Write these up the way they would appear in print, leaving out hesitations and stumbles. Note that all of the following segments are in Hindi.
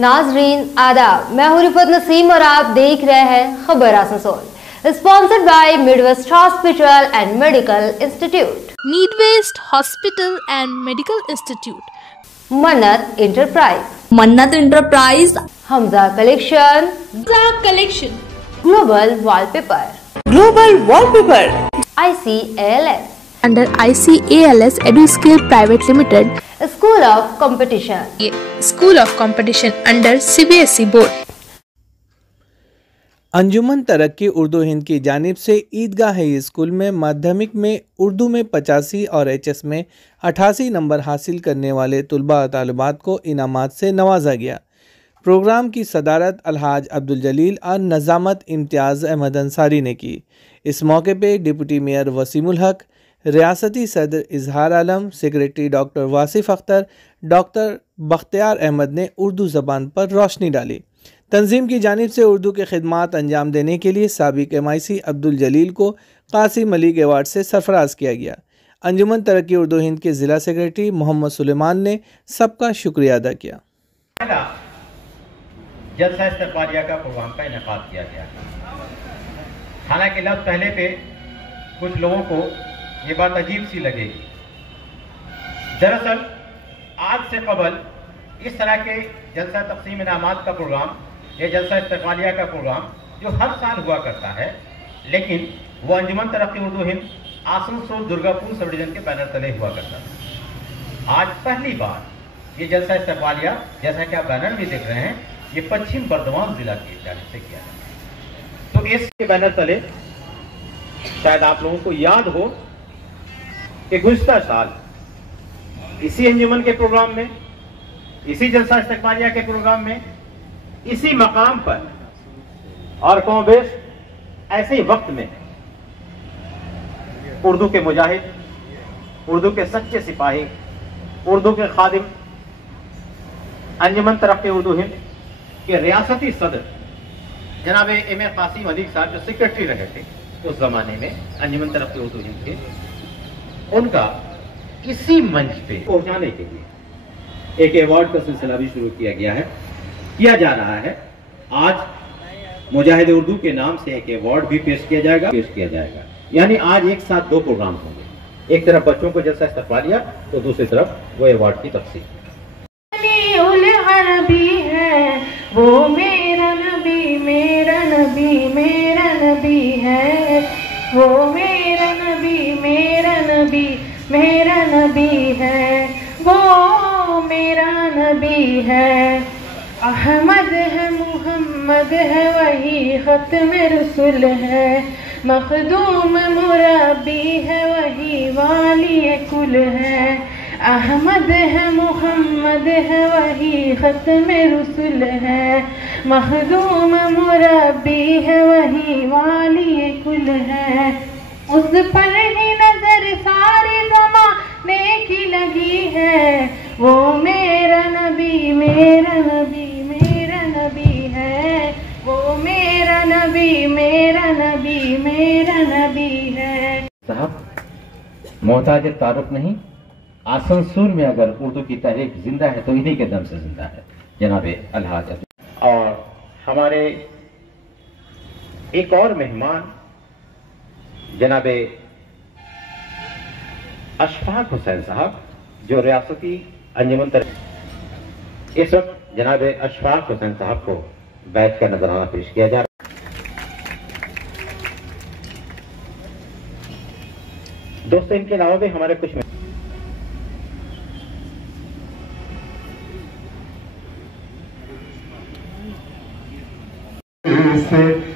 नाजरीन आदाब, मैं हूं रिफत नसीम और आप देख रहे हैं खबर Asansol, sponsored by Midwest hospital and medical institute. Midwest hospital and medical institute, Mannat enterprise, Hamza collection, global wallpaper, ICALS, under ICALS Eduscale private limited, school of competition, school of competition under CBSE board. Anjuman Taraqqi Urdu Hind की जानिब से ईदगाह स्कूल में माध्यमिक में उर्दू में 85 और HS में 88 नंबर हासिल करने वाले तुलबा तालिबात को इनामात से नवाजा गया। प्रोग्राम की सदारत अलहाज अब्दुल जलील और नज़ामत इम्तियाज़ अहमद अंसारी ने की। इस मौके पे डिप्टी मेयर वसीमुल हक, रियासती सदर Izhar Alam, secretary doctor Wasif Akhtar, doctor Bakhtiyar Ahmad ने उर्दू ज़बान पर रोशनी डाली। तंजीम की जानिब से उर्दू के खिदमात अंजाम देने के लिए साबिक MIC अब्दुल जलील को कासिम मलिक अवार्ड से सरफराज किया गया। अंजुमन तरक्की उर्दू हिंद के ज़िला सेक्रेटरी मोहम्मद सुलेमान ने सबका शुक्रिया अदा किया। जलसा इस्तक़बालिया का प्रोग्राम का इनेकाद किया गया। हालांकि लफ्ज़ पहले पे कुछ लोगों को ये बात अजीब सी लगेगी। दरअसल आज से कबल इस तरह के जलसा तक़सीम इनामात का प्रोग्राम या जलसा इस्तक़बालिया का प्रोग्राम जो हर साल हुआ करता है, लेकिन वो अंजुमन तरक्की उर्दू हिंद आसनसोल दुर्गापुर सब डिवीजन के बैनर तले हुआ करता था। आज पहली बार ये जलसा इस्तक़बालिया, जैसा कि आप बैनर भी देख रहे हैं, ये पश्चिम बर्दवान जिला की जानिब से किया जाता है। तो इसके बैनर तले शायद आप लोगों को याद हो कि गुज़िश्ता साल इसी अंजुमन के प्रोग्राम में, इसी जलसा इस्तक़बालिया के प्रोग्राम में, इसी मकाम पर और कमोबेश ऐसे ही वक्त में उर्दू के मुजाहिद, उर्दू के सच्चे सिपाही, उर्दू के खादिम अंजुमन तरक्की उर्दू हिंद के रियासती सदर जनाब M.A. कासिम मलिक साहब जो सेक्रेटरी रहे थे उस जमाने में अंजुमन तरक्की उर्दू हिंद के, उनका इसी मंच पे पहुंचाने के लिए एक अवार्ड का सिलसिला भी शुरू किया जा रहा है। आज मुजाहिद उर्दू के नाम से एक अवार्ड भी पेश किया जाएगा। यानी आज एक साथ दो प्रोग्राम होंगे, एक तरफ बच्चों को जलसा इस्तक़बालिया तो दूसरी तरफ वो अवार्ड की तक़सीम। वो मेरा नबी, मेरा नबी, मेरा नबी है। वो मेरा नबी, मेरा नबी, मेरा नबी है। वो मेरा नबी है। अहमद है, मुहम्मद है, वही खत्म रसूल है। मखदूम मुरब्बी है, वही वाली कुल है। अहमद है, मुहम्मद है, वही खत्म रसूल है। मखदूम मुरब्बी है, वही वाली कुल है। उस पर ही नजर सारी ज़माने की लगी है। वो मेरा नबी, मेरा नबी, मेरा नबी है। वो मेरा नबी, मेरा नबी, मेरा नबी है। साहब मोहताज तारुफ नहीं, आसनसोल में अगर उर्दू की तहरीक जिंदा है तो इन्हीं के दम से जिंदा है, जनाबे अलहाज। और हमारे एक और मेहमान जनाबे अशफाक हुसैन साहब जो रियासती अंजुमन तरक्की, इस वक्त जनाबे अशफाक हुसैन साहब को बैठ कर नजराना पेश किया जा रहा है। दोस्तों, इनके अलावा भी हमारे कुछ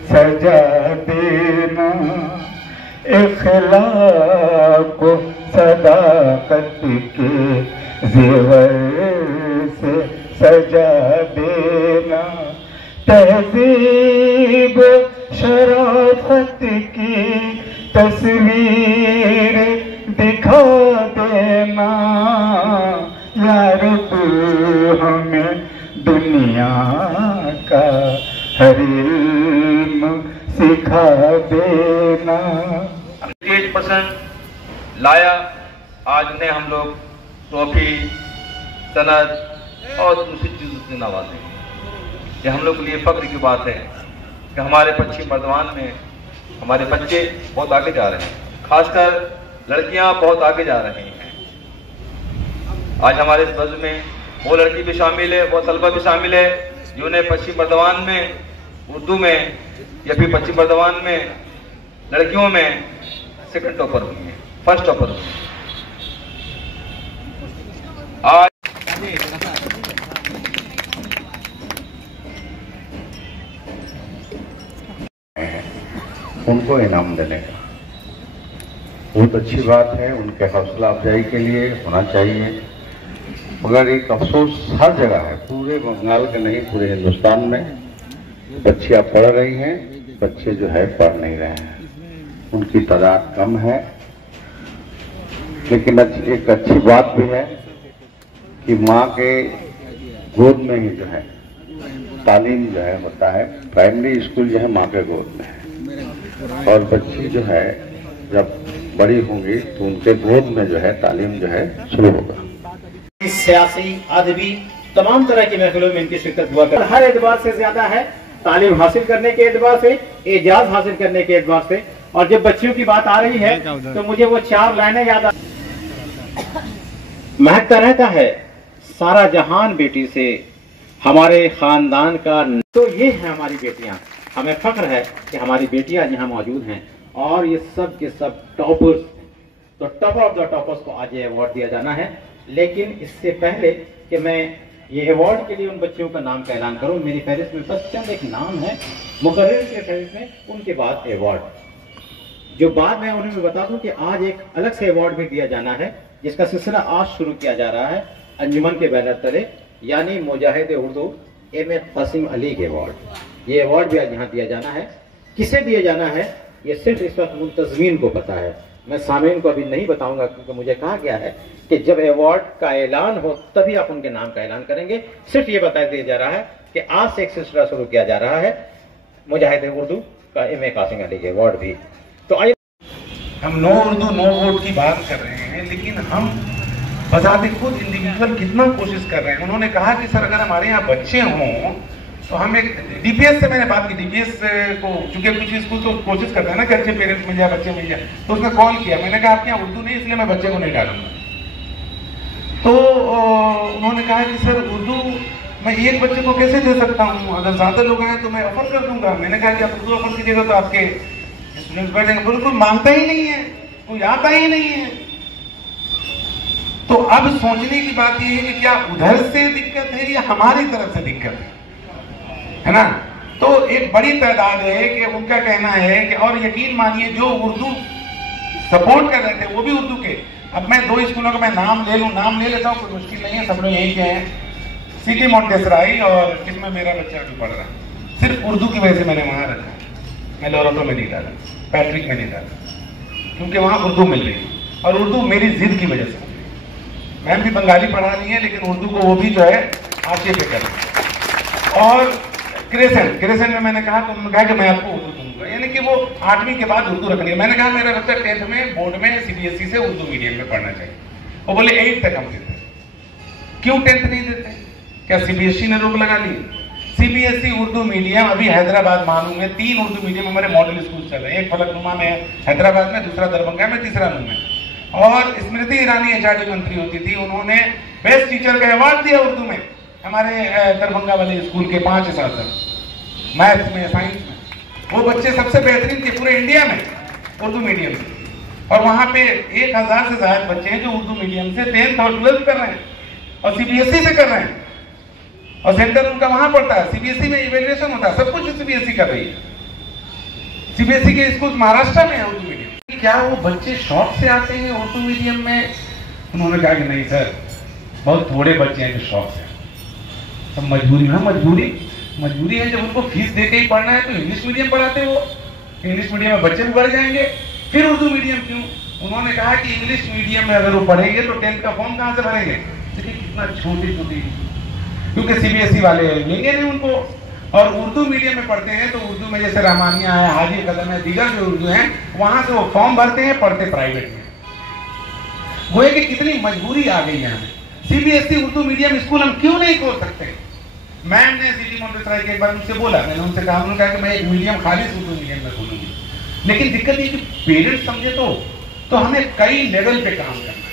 सजा देना, इखलाक को सदाकत के ज़ेवर से सजा देना। तहज़ीब शराफत की तस्वीर दिखा देना। यार तू हमें दुनिया का हर इल्म सिखा देना। तेज पसंद लाया, आज उन्हें हम लोग ट्रॉफी, सनद और दूसरी चीजों से नवाजेंगे। ये हम लोग के लिए फख्र की बात है कि हमारे पश्चिम बर्धमान में हमारे बच्चे बहुत आगे जा रहे हैं, खासकर लड़कियां बहुत आगे जा रही हैं। आज हमारे इस बज़्म में वो लड़की भी शामिल है, वो तलबा भी शामिल है जिन्होंने पश्चिम बर्धमान में उर्दू में या फिर पश्चिम बर्धमान में लड़कियों में सेकंड टॉपर हुई है, फर्स्ट टॉपर हुई है। आज उनको इनाम देने का बहुत अच्छी बात है, उनके हौसला अफजाई के लिए होना चाहिए। मगर एक अफसोस हर जगह है, पूरे बंगाल के नहीं पूरे हिंदुस्तान में बच्चियां पढ़ रही हैं, बच्चे जो है पढ़ नहीं रहे हैं, उनकी तादाद कम है। लेकिन एक अच्छी बात भी है कि माँ के गोद में ही जो है तालीम जो है होता है। प्राइमरी स्कूल जो है माँ के गोद में है और बच्ची जो है जब बड़ी होंगी तो उनके गोद में जो है तालीम जो है शुरू होगा। सियासी, अदबी तमाम तरह की महफिलों में इनकी शिरकत हुआ कर हर एतबार से ज्यादा है, तालीम हासिल करने के एतबार से, एजाज हासिल करने के एतबार से। और जब बच्चियों की बात आ रही है तो मुझे वो 4 लाइनें याद आ महकता रहता है सारा जहान बेटी से, हमारे खानदान का। तो ये है हमारी बेटियां, हमें फख्र है कि हमारी बेटियां यहाँ मौजूद हैं और ये सब के सब टॉपर्स। तो टॉपर ऑफ द टॉपर्स को आज ये अवार्ड दिया जाना है। लेकिन इससे पहले कि मैं ये अवार्ड के लिए उन बच्चियों का नाम का ऐलान करूं, मेरी फहरिस्त में बस चंद एक नाम है मुकर्रर के फहरिस्त में, उनके बाद अवार्ड जो बाद में उन्हें मैं बता दूं कि आज एक अलग से अवार्ड भी दिया जाना है जिसका सिलसिला आज शुरू किया जा रहा है अंजुमन के बैनर तले, यानी मुजाहिद उर्दू M.A. कासिम अली के अवार्ड। ये अवार्ड भी आज यहाँ दिया जाना है। किसे दिया जाना है ये सिर्फ इस वक्त मुंतज़मीन को पता है, मैं सामीन को अभी नहीं बताऊंगा क्योंकि मुझे कहा गया है कि जब अवार्ड का ऐलान हो तभी आप उनके नाम का ऐलान करेंगे। सिर्फ ये बता दिया जा रहा है कि आज से एक सिलसिला शुरू किया जा रहा है मुजाहिद उर्दू का M.A. कासिम अली के अवार्ड भी। तो आइए, हम नो उर्दू नो वोट की बात कर रहे हैं, लेकिन हम बजाते खुद इंडिविजुअल कितना कोशिश कर रहे हैं। उन्होंने कहा कि सर अगर हमारे यहाँ बच्चे हों तो हम एक डीपीएस से मैंने बात की, डीपीएस को चूंकि कुछ स्कूल तो कोशिश करते हैं ना कि अच्छे पेरेंट्स मिल जाए, बच्चे मिल जाए, तो उसने कॉल किया। मैंने कहा आपके यहाँ उर्दू नहीं इसलिए मैं बच्चे को नहीं डालूंगा। तो उन्होंने कहा कि सर उर्दू मैं एक बच्चे को कैसे दे सकता हूँ, अगर ज्यादा लोग हैं तो मैं ऑफर कर दूंगा। मैंने कहा कि आप उर्दू ऑफर कीजिएगा तो आपके स्टूडेंट्स बैठ जाएंगे। बिल्कुल मांगता ही नहीं है, कोई आता ही नहीं है। तो अब सोचने की बात यह है कि क्या उधर से दिक्कत है या हमारी तरफ से दिक्कत है ना। तो एक बड़ी तादाद है कि उनका कहना है कि, और यकीन मानिए जो उर्दू सपोर्ट कर रहे थे वो भी उर्दू के। अब मैं 2 स्कूलों का मैं नाम ले लेता हूँ, कोई मुश्किल नहीं है, सब लोग यहीं के हैं, सिटी मोंटेसराई और जिसमें मेरा बच्चा अभी पढ़ रहा है। सिर्फ उर्दू की वजह से मैंने वहां रखा, मैं लोरेटो में नहीं डाला, पैट्रिक में नहीं डाला, क्योंकि वहां उर्दू मिल रही और उर्दू मेरी जिद की वजह से। मैम भी बंगाली पढ़ा रही है लेकिन उर्दू को वो भी जो है आगे पे कर रही है। और क्रेसेंट में मैंने कहा तो उन्होंने कहा कि मैं आपको उर्दू दूंगा, यानी कि वो 8वीं के बाद उर्दू रखनी है। मैंने कहा मेरा बच्चा 10th में बोर्ड में CBSE से उर्दू मीडियम में पढ़ना चाहिए। वो बोले 8th तक हम देते, क्यों 10th नहीं देते? क्या CBSE ने रोक लगा ली? CBSE उर्दू मीडियम अभी हैदराबाद मानू में 3 उर्दू मीडियम हमारे मॉडल स्कूल चल रहे हैं, एक फलकनुमा में हैदराबाद में, दूसरा दरभंगा में, तीसरा नून में। और स्मृति ईरानी HRD मंत्री होती थी, उन्होंने बेस्ट टीचर का अवार्ड दिया उर्दू में हमारे दरभंगा वाले स्कूल के 5 छात्र, मैथ्स में, साइंस में। वो बच्चे सबसे बेहतरीन थे पूरे इंडिया में उर्दू मीडियम से। और वहां पे 1000 से ज्यादा बच्चे हैं जो उर्दू मीडियम से 10th और 12th कर रहे हैं और CBSE से कर रहे हैं, और सेंटर उनका वहां पड़ता है। CBSE में इवेल्युएशन होता है, सब कुछ CBSE कर रही है। CBSE के स्कूल महाराष्ट्र में है उर्दू मीडियम। क्या वो बच्चे शौक से आते हैं उर्दू मीडियम में? उन्होंने कहा कि नहीं सर, बहुत थोड़े बच्चे हैं जो शौक से। तो मजबूरी है, मजबूरी है। जब उनको फीस देके ही पढ़ना है तो इंग्लिश मीडियम पढ़ाते हो, इंग्लिश मीडियम में बच्चे भी बढ़ जाएंगे, फिर उर्दू मीडियम क्यों? उन्होंने कहा कि इंग्लिश मीडियम में अगर वो पढ़ेंगे तो 10th का फॉर्म कहाँ से भरेंगे? देखिए कितना छोटी, क्योंकि CBSE वाले लेंगे नहीं उनको। और उर्दू मीडियम में पढ़ते हैं तो उर्दू में जैसे रामानिया है, हाजी कदम है, दीगर जो उर्दू हैं, वहां से वो फॉर्म भरते हैं, पढ़ते प्राइवेट में। वो है कि कितनी मजबूरी आ गई यहाँ। CBSE उर्दू मीडियम स्कूल हम क्यों नहीं खोल सकते? मैम ने सिटी मॉन्टेसरी के एक बार मुझसे बोला, मैंने उनसे कहा, उन्होंने कहा कि मैं एक मीडियम खालिश उर्दू मीडियम में खोलूंगी। लेकिन दिक्कत ये कि पेरेंट्स समझे तो हमें कई लेवल पे काम करना है,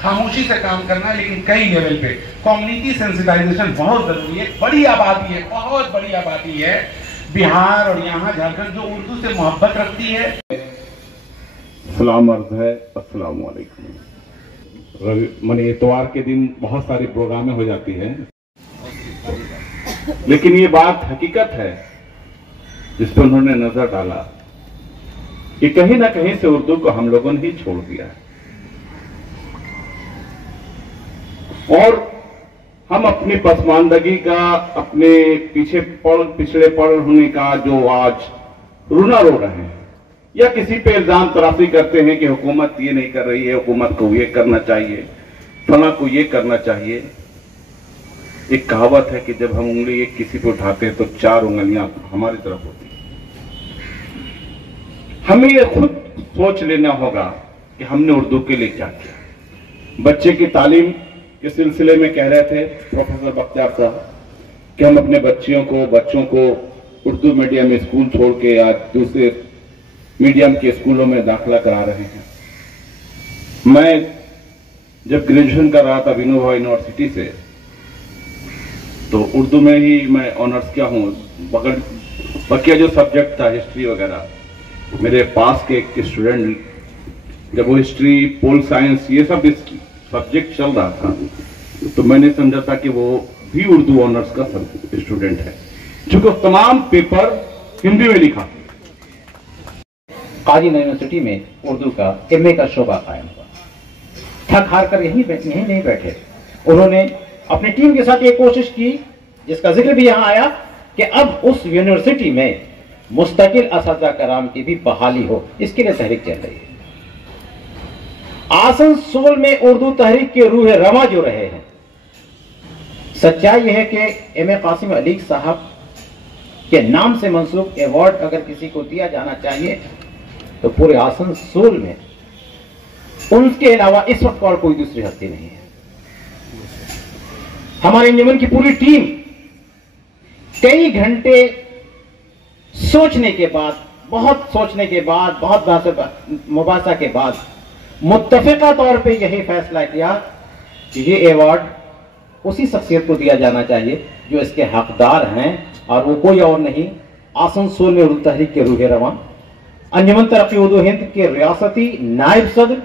खामोशी से काम करना है, लेकिन कई लेवल पे कम्युनिटी सेंसिटाइजेशन बहुत जरूरी है। बड़ी आबादी है, बहुत बड़ी आबादी है बिहार और यहाँ झारखंड जो उर्दू से मोहब्बत रखती है। सलाम अर्ज है, अस्सलाम वालेकुम। माने इतवार के दिन बहुत सारी प्रोग्रामें हो जाती हैं, लेकिन ये बात हकीकत है जिस पर उन्होंने नजर डाला कि कहीं ना कहीं से उर्दू को हम लोगों ने ही छोड़ दिया है, और हम अपनी पसमानदगी का, अपने पिछड़े पड़ होने का जो आज रोना रो रहे हैं, या किसी पे इल्जाम तराशी करते हैं कि हुकूमत ये नहीं कर रही है, हुकूमत को ये करना चाहिए, फला को ये करना चाहिए। एक कहावत है कि जब हम उंगली एक किसी पे उठाते हैं तो 4 उंगलियां हमारी तरफ होती हैं। हमें ये खुद सोच लेना होगा कि हमने उर्दू के लिए क्या किया। बच्चे की तालीम के सिलसिले में कह रहे थे प्रोफेसर बख्तियार साहब कि हम अपने बच्चों को उर्दू मीडियम स्कूल छोड़ के आज दूसरे मीडियम के स्कूलों में दाखिला करा रहे हैं। मैं जब ग्रेजुएशन कर रहा था विनोबा यूनिवर्सिटी से, तो उर्दू में ही मैं ऑनर्स किया हूँ। बकिया जो सब्जेक्ट था हिस्ट्री वगैरह, मेरे पास के एक स्टूडेंट जब वो हिस्ट्री, पोल साइंस, ये सब सब्जेक्ट चल रहा था, तो मैंने समझा था कि वो भी उर्दू ऑनर्स का स्टूडेंट है, क्योंकि तमाम पेपर हिंदी में लिखा। काजी यूनिवर्सिटी में उर्दू का एमए का शोबा कायम हुआ। थक हार कर यहीं नहीं बैठे, उन्होंने अपनी टीम के साथ ये कोशिश की, जिसका जिक्र भी यहां आया, कि अब उस यूनिवर्सिटी में मुस्तकिल असातिज़ा कराम की भी बहाली हो, इसके लिए तहरीक चल रही है। आसनसोल में उर्दू तहरीक के रूह रवा जो रहे हैं। सच्चाई यह है कि एम ए कासिम अली साहब के नाम से मंसूब अवार्ड अगर किसी को दिया जाना चाहिए तो पूरे आसनसोल में उनके अलावा इस वक्त और कोई दूसरी हस्ती नहीं है। हमारे अंजुमन की पूरी टीम कई घंटे सोचने के बाद, बहुत मुबासा के बाद मुत्तफिका तौर पे यही फैसला किया कि ये अवार्ड उसी शख्सियत को दिया जाना चाहिए जो इसके हकदार हैं, और वो कोई और नहीं, आसनसोल में उर्दू तहरीक के रूह रवां, अंजुमन तरक्की उर्दू हिंद के रियासती नायब सदर,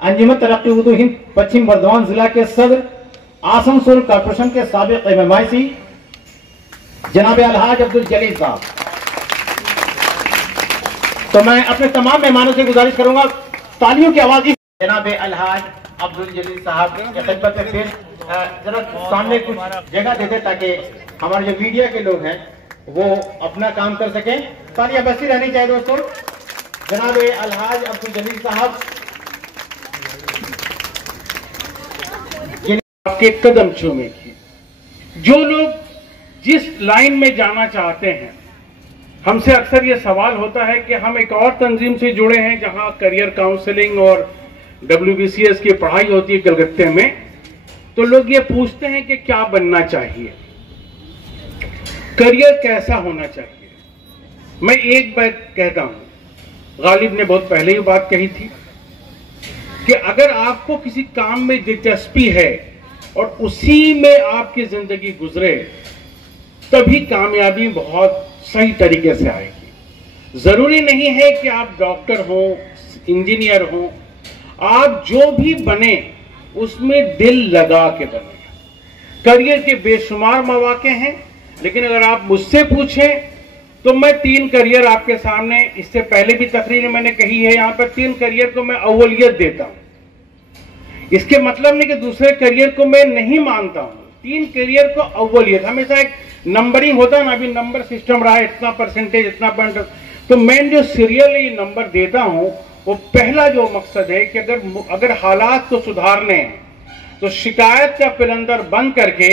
अंजुमन तरक्की उर्दू हिंद पश्चिम बर्दवान जिला के सदर, आसनसोल कॉर्पोरेशन के साबिक एमएमआईसी जनाब अलहाज अब्दुल जलील साहब। तो मैं अपने तमाम मेहमानों से गुजारिश करूंगा, तालियों की आवाज जनाब अलहाज अब्दुल जलील साहब की खिदमत में पेश, जरा सामने कुछ जगह दे दे ताकि हमारे जो मीडिया के लोग हैं वो अपना काम कर सकें। तालियां बसी रहनी चाहिए दोस्तों। जनाब अलहाज अब्दुल जलील साहब, आपके कदम चूमेगी। जो लोग जिस लाइन में जाना चाहते हैं, हमसे अक्सर ये सवाल होता है कि हम एक और तंजीम से जुड़े हैं जहां करियर काउंसलिंग और WBCS की पढ़ाई होती है कलकत्ते में, तो लोग ये पूछते हैं कि क्या बनना चाहिए, करियर कैसा होना चाहिए। मैं एक बात कहता हूं, गालिब ने बहुत पहले ही बात कही थी कि अगर आपको किसी काम में दिलचस्पी है और उसी में आपकी जिंदगी गुजरे, तभी कामयाबी बहुत सही तरीके से आएगी। जरूरी नहीं है कि आप डॉक्टर हो, इंजीनियर हो, आप जो भी बने उसमें दिल लगा के बने। करियर के बेशुमार मौके हैं, लेकिन अगर आप मुझसे पूछें तो मैं 3 करियर आपके सामने, इससे पहले भी तकरीर मैंने कही है, यहां पर 3 करियर को मैं अव्वलियत देता हूं। इसके मतलब नहीं कि दूसरे करियर को मैं नहीं मानता हूं, 3 करियर को अव्वलियत। हमेशा एक नंबरिंग होता है ना, अभी नंबर सिस्टम रहा है, इतना परसेंटेज, इतना पॉइंट, तो मैं जो सीरियल ये नंबर देता हूं, वो पहला जो मकसद है कि अगर हालात को सुधारने हैं तो शिकायत का पिलंदर बंद करके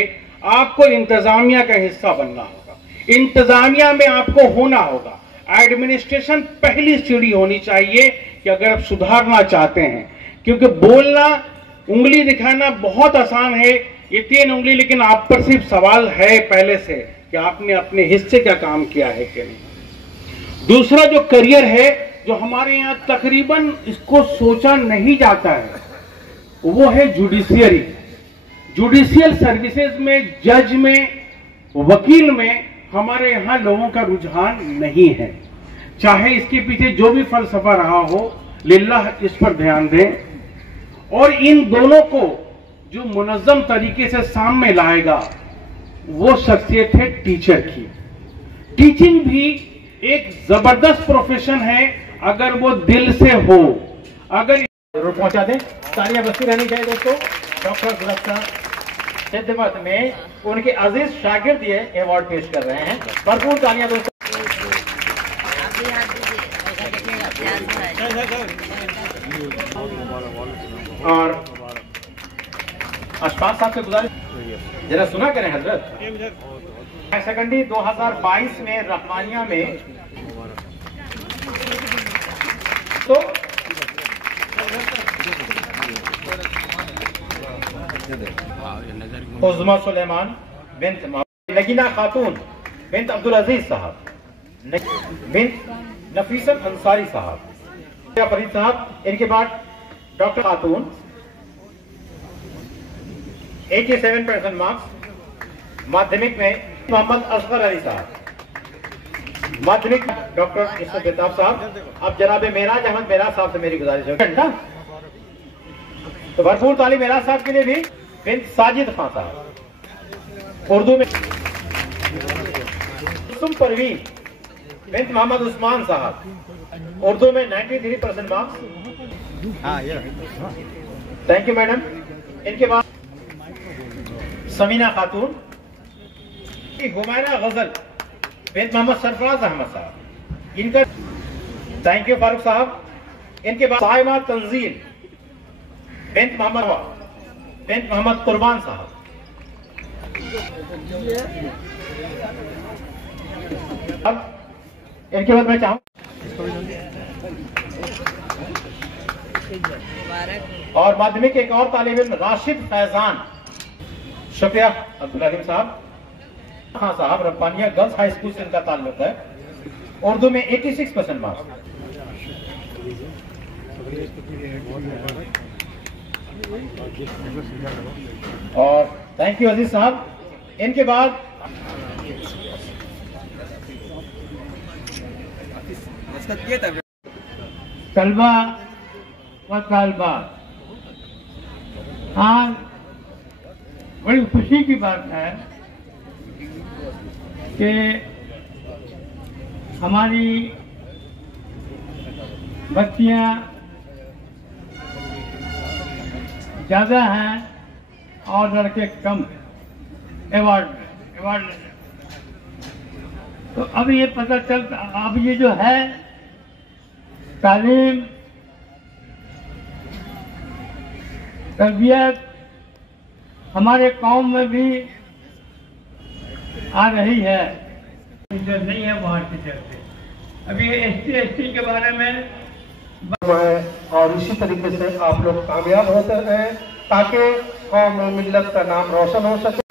आपको इंतजामिया का हिस्सा बनना होगा, इंतजामिया में आपको होना होगा। एडमिनिस्ट्रेशन पहली सीढ़ी होनी चाहिए कि अगर आप सुधारना चाहते हैं, क्योंकि बोलना, उंगली दिखाना बहुत आसान है, ये 3 उंगली, लेकिन आप पर सिर्फ सवाल है पहले से कि आपने अपने हिस्से का काम किया है कि नहीं। दूसरा जो करियर है, जो हमारे यहाँ तकरीबन इसको सोचा नहीं जाता है, वो है जुडिशियरी। जुडिशियल सर्विसेज में, जज में, वकील में हमारे यहाँ लोगों का रुझान नहीं है। चाहे इसके पीछे जो भी फलसफा रहा हो, लिल्लाह इस पर ध्यान दें। और इन दोनों को जो मुनज़्ज़म तरीके से सामने लाएगा वो शख्सियत है टीचर की। टीचिंग भी एक जबरदस्त प्रोफेशन है अगर वो दिल से हो। अगर जरूर पहुंचा दें, तालियां बजती रहनी चाहिए दोस्तों। डॉक्टर सुरक्षा सिद्धमत में उनके अजीज शागिर्द ये अवार्ड पेश कर रहे हैं। भरपूर तालियां दोस्तों। और अशफाक साहब से गुजारिश, जरा सुना करें हजरत। सेकेंडरी 2022 में रहमानिया में तो उज़मा सुलेमान बिन्त नगीना खातून बिन्त अब्दुल अजीज साहब, बिन्त नफीसत अंसारी साहब, फरीद साहब। इनके बाद डॉक्टर खातून 87% मार्क्स माध्यमिक में। मोहम्मद असगर अली साहब माध्यमिक। डॉक्टर इस्सत बेताब साहब। अब जनाब मेराज अहमद मेराज साहब से मेरी गुजारिश है, तो भरपूर ताली मेराज साहब के लिए भी। बिन्त साजिद खान साहब उर्दू में। कुसुम परवीन बिन्त मोहम्मद उस्मान साहब उर्दू में 93% मार्क्स। Thank you madam. इनके बाद समीना खातून। हुमैरा गजल बिन्त मोहम्मद सरफराज अहमद साहब, इनका थैंक यू फारूक साहब। इनके बाद साहिमा तंजील बिन्त मोहम्मद कुर्बान साहब। अब इनके बाद मैं चाहूँ और माध्यमिक एक और तालिब इल्म राशिद फैजान। शुक्रिया अब्दुल हलीम साहब। हाँ साहब, रब्बानिया गर्ल्स हाई स्कूल से इनका ताल्लुक है। उर्दू में 86% मार्क्स। और थैंक यू अजीज साहब। इनके बाद तलबा व तालिबात, आज बड़ी खुशी की बात है कि हमारी बच्चियां ज़्यादा हैं और लड़के कम हैं अवार्ड। तो अब ये पता चलता, अब ये जो है तालीम तरबियत हमारे कौम में भी आ रही है। नहीं है वहाँ टीचर से। अभी ST के बारे में और इसी तरीके से आप लोग कामयाब होते रहें ताकि कौम और मिल्लत का नाम रोशन हो सके।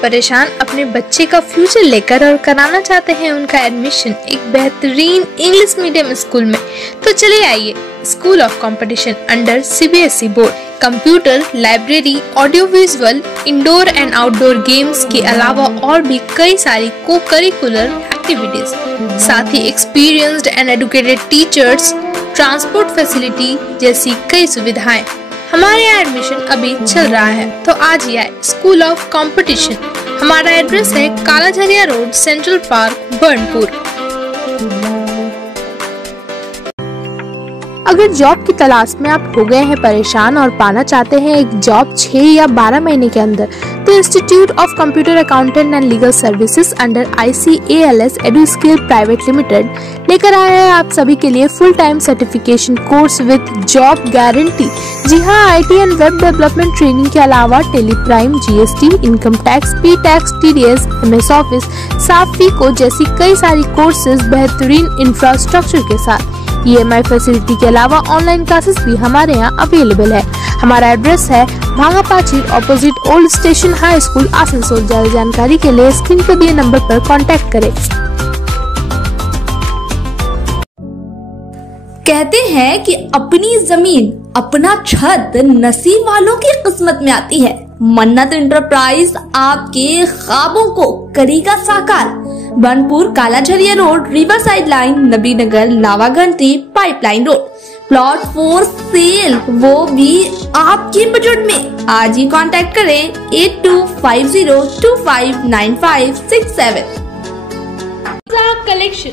परेशान अपने बच्चे का फ्यूचर लेकर और कराना चाहते हैं उनका एडमिशन एक बेहतरीन इंग्लिश मीडियम स्कूल में, तो चले आइए school of competition under CBSE board. Computer, library, audio visual, indoor and outdoor games के अलावा और भी कई सारी को करिकुलर एक्टिविटीज, साथ ही experienced and educated teachers, transport facility जैसी कई सुविधाएं। हमारे यहाँ एडमिशन अभी चल रहा है, तो आज ही आए स्कूल ऑफ कंपटीशन। हमारा एड्रेस है कालाझरिया रोड, सेंट्रल पार्क, बर्नपुर। अगर जॉब की तलाश में आप हो गए हैं परेशान और पाना चाहते हैं एक जॉब 6 या 12 महीने के अंदर, तो institute of computer accountant and legal services under ICALS Eduskill private limited लेकर आया है आप सभी के लिए full time certification course with job guarantee. जी हाँ, IT and web development training के अलावा Tally Prime, GST, income tax, P tax, TDS, MS office, साफ फीको जैसी कई सारी कोर्सेज बेहतरीन इंफ्रास्ट्रक्चर के साथ। EMI फैसिलिटी के अलावा ऑनलाइन क्लासेस भी हमारे यहाँ अवेलेबल है। हमारा एड्रेस है Bhangapachi opposite old station high school Asansol. ज्यादा जानकारी के लिए स्क्रीन पर दिए नंबर पर कांटेक्ट करें। कहते हैं कि अपनी जमीन अपना छत नसीब वालों की किस्मत में आती है। मन्नत एंटरप्राइज आपके ख्वाबों को करेगा साकार। Banpur Kalajharia road, river side line, Nabinagar, Lawaghanti, pipeline road, plot for sale, वो भी आपके बजट में। आज ही कांटेक्ट करें 8250259567। कलेक्शन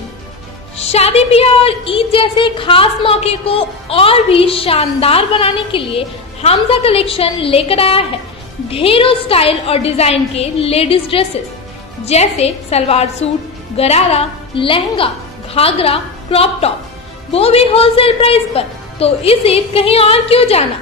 शादी ब्याह और ईद जैसे खास मौके को और भी शानदार बनाने के लिए हमजा कलेक्शन लेकर आया है ढेरों स्टाइल और डिजाइन के लेडीज ड्रेसेस जैसे सलवार सूट, गरारा, लहंगा, घाघरा, क्रॉप टॉप, वो भी होलसेल प्राइस पर। तो इसे कहीं और क्यों जाना,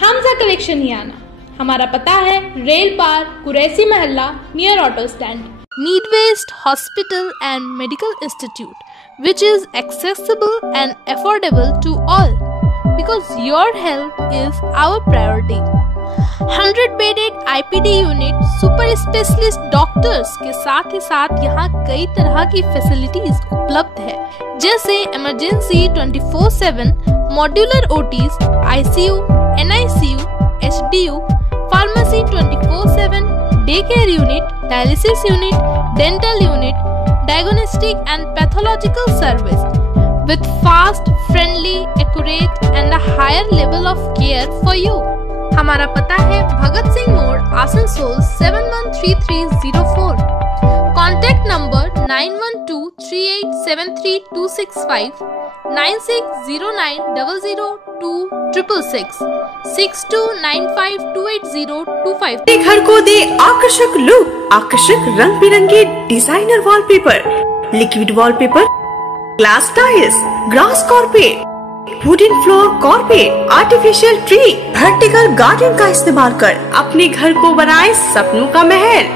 हमजा कलेक्शन ही आना। हमारा पता है Rail Par, Quraishi Mohalla, near auto stand. Midwest Hospital and Medical Institute, which is accessible and affordable to all, because your health is our priority. 100-bedded IPD unit, super specialist doctors के साथ ही साथ यहाँ कई तरह की फैसिलिटीज उपलब्ध है, जैसे emergency 24/7, modular OTs, ICU, NICU, HDU, pharmacy 24/7, day care unit, dialysis unit, dental unit, diagnostic and pathological service with fast, friendly, accurate and a higher level of care for you. हमारा पता है भगत सिंह मोड़, आसनसोल 713304। Contact number 9123873265, 9609002666, 6295280252। घर को दे आकर्षक लुक, आकर्षक रंग बिरंगे designer wallpaper, liquid wallpaper, glass tiles, grass carpet, wooden floor carpet, artificial tree, vertical garden का इस्तेमाल कर अपने घर को बनाए सपनों का महल।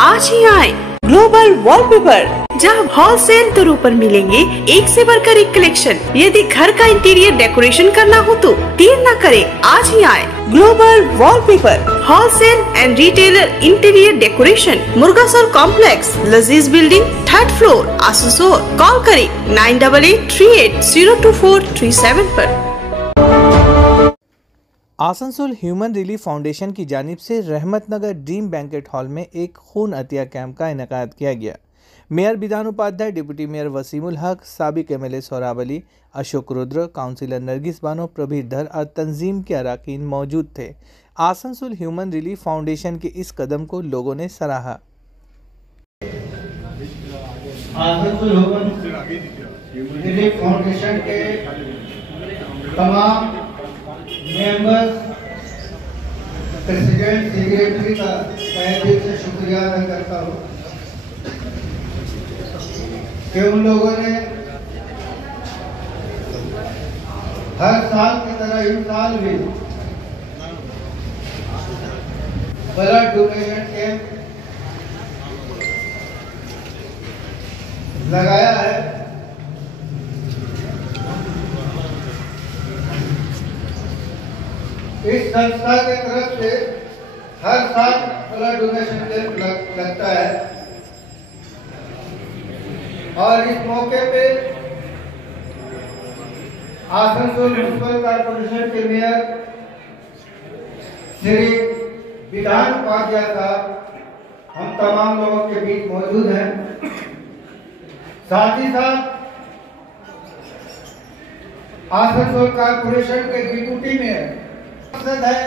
आज ही आए ग्लोबल वॉलपेपर, जहां होलसेल दरों पर मिलेंगे एक से बढ़कर एक कलेक्शन। यदि घर का इंटीरियर डेकोरेशन करना हो तो देर न करें, आज ही आए global wallpaper, wholesale and retailer interior decoration, Murgasol complex, Lazeez building, 3rd floor, Asansol. Call करें 9838380437 पर। आसनसोल ह्यूमन रिलीफ फाउंडेशन की जानिब से रहमत नगर ड्रीम बैंकेट हॉल में एक खून अतिया कैंप का इनेकाद किया गया। मेयर विधान उपाध्याय, डिप्टी मेयर वसीमुल हक, साबिक MLA सोहराब अली, अशोक रुद्र, काउंसिलर नरगिस बानो, प्रबीर धर और तंजीम के अरकान मौजूद थे। आसनसोल ह्यूमन रिलीफ फाउंडेशन के इस कदम को लोगों ने सराहा। आसनसोल ह्यूमन रिलीफ फाउंडेशन के तमाम मेंबर्स, प्रेसिडेंट, सेक्रेटरी का मैं दिल से शुक्रिया अदा करता हूँ कि उन लोगों ने हर साल की तरह इस साल भी ब्लड डोनेशन कैंप लगाया है। इस संस्था के तरफ से हर साल ब्लड डोनेशन कैंप लगता है और इस मौके पे आसनसोल म्युनिसिपल कॉर्पोरेशन के मेयर श्री विधान उपाध्याय साहब हम तमाम लोगों के बीच मौजूद हैं। साथ ही साथ आसनसोल कॉर्पोरेशन के डिप्टी मेयर मकसद है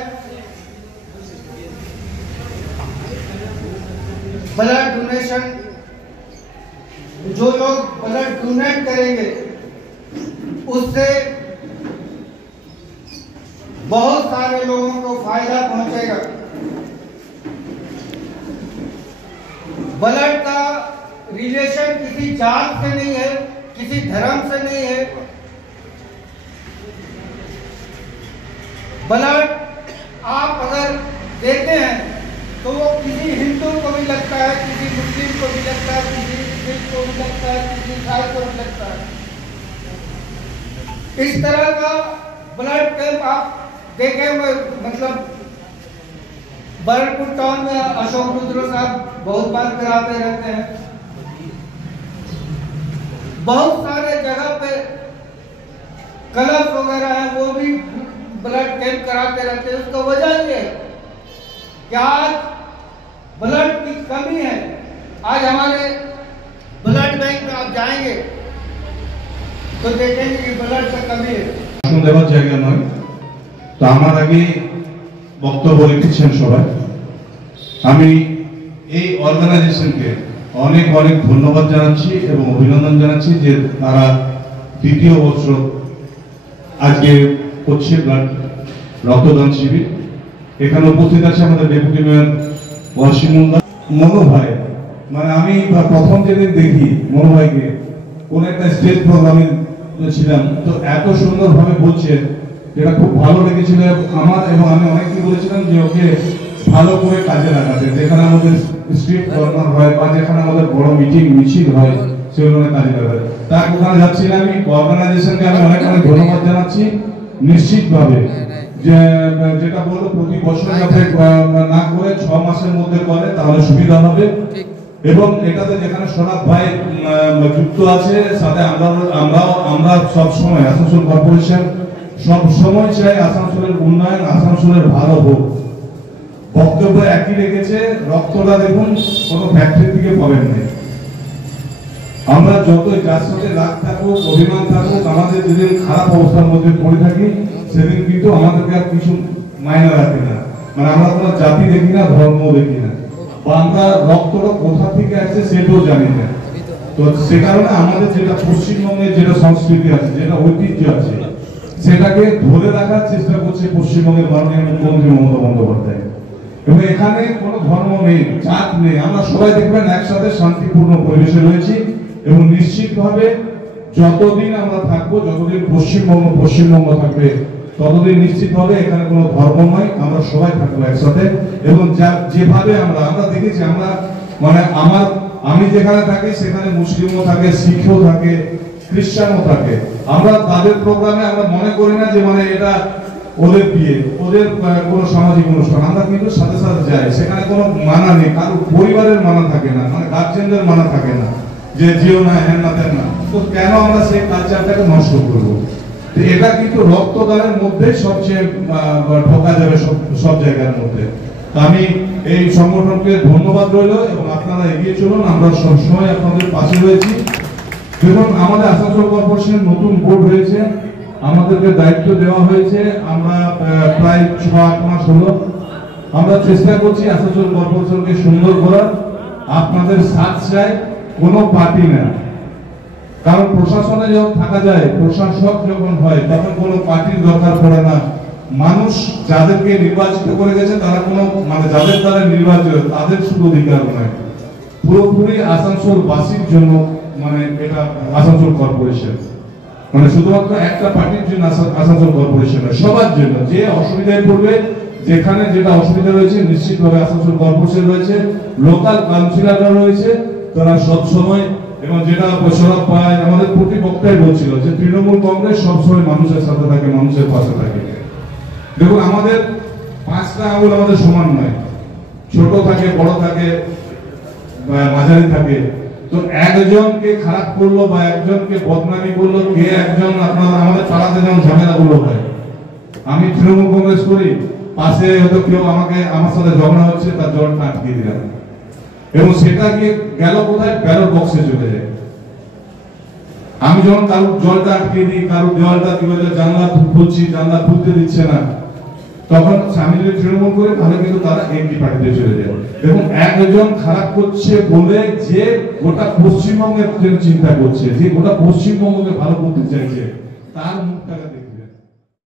ब्लड डोनेशन। जो लोग ब्लड डोनेट करेंगे उससे बहुत सारे लोगों को फायदा पहुंचेगा। ब्लड का रिलेशन किसी जात से नहीं है, किसी धर्म से नहीं है। ब्लड आप अगर देते हैं तो वो किसी हिंदू को भी लगता है, किसी मुस्लिम को भी लगता है, किसी सिख को भी लगता है, किसी ईसाई को भी लगता है। इस तरह का ब्लड कैंप आप देखें, मतलब बरनपुर टाउन में अशोक रुद्र साहब बहुत बार कराते रहते हैं। बहुत सारे जगह पे क्लब वगैरह हैं, वो भी ब्लड कैंप कराते रहते हैं। उसका वजह ये कि आज ब्लड की कमी है। आज हमारे ब्लड बैंक में आप जाएंगे तो देखेंगे कि ब्लड की कमी है। देवार জায়গা নয়, তো আমার আগে বক্তব্য রেখেছেন সবাই। আমি এই অর্গানাইজেশনকে অনেক অনেক ধন্যবাদ জানাচ্ছি এবং অভিনন্দন জানাচ্ছি যে তারা দ্বিতীয় বছর আজকে করছে ব্লাড রক্তদান শিবির। এখানে উপস্থিত আছে আমাদের ডেপুটি মেয়র ওয়াসিমুল্লাহ। মনো ভাই, মানে আমি প্রথম যেদিন দেখি মনো ভাইকে কোন একটা স্টেজ প্রোগ্রামে ছিলাম, তো এত সুন্দরভাবে বলছে যেটা খুব ভালো লেগেছিল আমার, এবং আমি অনেককে বলেছিলাম যে ওকে ভালো করে কাজে লাগাতে, যেখানে আমাদের স্ট্রিট কর্নার হয় বা যেখানে আমাদের বড় মিটিং মিছিল হয় সেগুলো কাজে লাগাতে। তার ওখানে যাচ্ছি না, আমি অর্গানাইজেশনকে আমি অনেক অনেক ধন্যবাদ জানাচ্ছি। নিশ্চিতভাবে যে যেটা বললো প্রতি বছর যাতে না করে 6 মাসের মধ্যে করে তাহলে সুবিধা হবে। এবং এটাতে যেখানে সোনাব ভাই যুক্ত আছে সাথে আমরা সব সময় আসানসোল কর্পোরেশন সব সময় চাই আসানসোলের উন্নয়ন, আসানসোলের ভালো হোক। বক্তব্য একই রেখেছে, রক্তটা দেখুন কোনো ফ্যাক্টরি থেকে পাবেন না। আমরা যতই যার সাথে রাগ থাকুক, অভিমান থাকুক, আমাদের যেদিন খারাপ অবস্থার মধ্যে পড়ে থাকি সেদিন কিন্তু আমাদেরকে আর কিছু মায়না রাখে না। মানে আমরা কোনো জাতি দেখি না, ধর্ম দেখি না, বা আমরা রক্তটা কোথা থেকে আসছে সেটাও জানি না। তো সে কারণে আমাদের যেটা পশ্চিমবঙ্গের যেটা সংস্কৃতি আছে, যেটা ঐতিহ্য আছে, সেটাকে ধরে রাখার চেষ্টা করছে পশ্চিমবঙ্গের মাননীয় মুখ্যমন্ত্রী মমতা বন্দ্যোপাধ্যায়। এবং এখানে কোনো ধর্ম নেই, জাত নেই, আমরা সবাই দেখবেন একসাথে শান্তিপূর্ণ পরিবেশে রয়েছি। এবং নিশ্চিতভাবে যতদিন আমরা থাকবো, যতদিন পশ্চিমবঙ্গ থাকবে, ততদিন নিশ্চিতভাবে এখানে কোনো ধর্ম নয়, আমরা সবাই থাকবো একসাথে। এবং যেভাবে আমরা দেখেছি, আমরা মানে আমি যেখানে থাকি সেখানে মুসলিমও থাকে, শিখও থাকে, খ্রিস্টানও থাকে। আমরা তাদের প্রোগ্রামে আমরা মনে করি না যে মানে এটা ওদের বিয়ে, ওদের কোনো সামাজিক অনুষ্ঠান, আমরা কিন্তু সাথে সাথে যাই। সেখানে কোনো মানা নেই, কারো পরিবারের মানা থাকে না, মানে গার্জেনদের মানা থাকে না যে যেও না, হ্যাঁ না, তেন না। তো কেন আমরা সেই কালচারটাকে নষ্ট করবো? এটা কিন্তু রক্তদানের মধ্যে সবচেয়ে ঢোকা যাবে সব জায়গার মধ্যে। আমি এই সংগঠনকে ধন্যবাদ রইল এবং আপনারা এগিয়ে চলুন, আমরা সবসময় আপনাদের পাশে রয়েছি। দেখুন আমাদের আসানসোল কর্পোরেশনের নতুন বোর্ড হয়েছে, আমাদেরকে দায়িত্ব দেওয়া হয়েছে, আমরা প্রায় 6-8 মাস হলো আমরা চেষ্টা করছি আসানসোল কর্পোরেশনকে সুন্দর করার। আপনাদের সাথ চাই, কোনো পার্টি না। কারণ প্রশাসনে যখন থাকা যায়, প্রশাসক যখন হয়, তখন কোনো পার্টির দরকার পড়ে না। মানুষ যাদেরকে নির্বাচিত করে গেছে তারা কোনো মানে যাদের দ্বারা নির্বাচিত তাদের শুধু অধিকার নয়, পুরোপুরি আসানসোল বাসীর জন্য। মানে এটা আসানসোল কর্পোরেশন মানে শুধুমাত্র একটা পার্টির জন্য আসানসোল কর্পোরেশন নয়, সবার জন্য। যে অসুবিধায় পড়বে, যেখানে যেটা অসুবিধা রয়েছে, নিশ্চিতভাবে আসানসোল কর্পোরেশন রয়েছে, লোকাল কাউন্সিলররা রয়েছে, তারা সবসময়। এবং যেটা সৌরভ পায় আমাদের প্রতিপক্ষটাই বলছিল যে তৃণমূল কংগ্রেস সবসময় মানুষের সাথে থাকে, মানুষের পাশে থাকে। দেখুন আমাদের 5টা আঙুল আমাদের সমান নয়, ছোট থাকে, বড় থাকে, মাঝারি থাকে। তো একজনকে খারাপ করলো বা একজনকে বদনামি করলো, কে একজন আপনার আমাদের পাড়াতে যেমন ঝামেলা গুলো হয়, আমি তৃণমূল কংগ্রেস করি, পাশে হয়তো কেউ আমার সাথে ঝগড়া হচ্ছে, তার জলটা আটকে দিলাম, এবং সেটা গিয়ে গেল কোথায়, ব্যালট বক্সে চলে যায়। আমি যখন কারোর জলটা আটকে দিই, কারোর দেওয়ালটা কি বলে জানলা খুলছি, জানলা খুলতে দিচ্ছে না, তখন স্বামী যদি তৃণমূল করে তাহলে কিন্তু তারা এমপি পার্টিতে চলে যাবে। দেখুন একজন খারাপ করছে বলে যে গোটা পশ্চিমবঙ্গের চিন্তা করছে, যে গোটা পশ্চিমবঙ্গকে ভালো করতে চাইছে, তার মুখটাকে